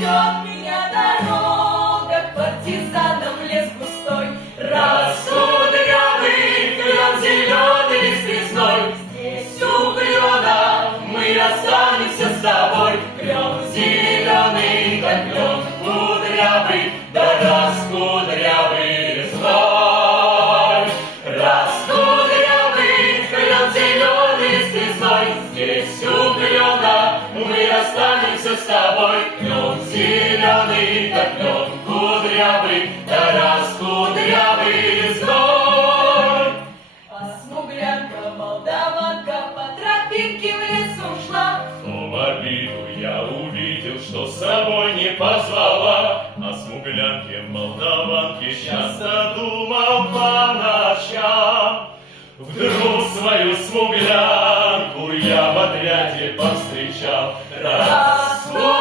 ждет меня дорога, к партизанам лес густой. Раскудрявый клен зеленый лист весной, здесь у клена мы останемся с тобой. Клен зеленый, да клен кудрявый, да раскудрявый весной. Раскудрявый клен зеленый лист весной, здесь у клена мы останемся с тобой. Клен зеленый, да клен кудрявый, да раскудрявый весной. А смуглянка, молдаванка по тропинке в лес ушла. Но в обиду я увидел, что с собой не позвала. О смуглянке, молдаванке часто думал по ночам. Вдруг свою смуглянку я в отряде повстречал. Раскудрявый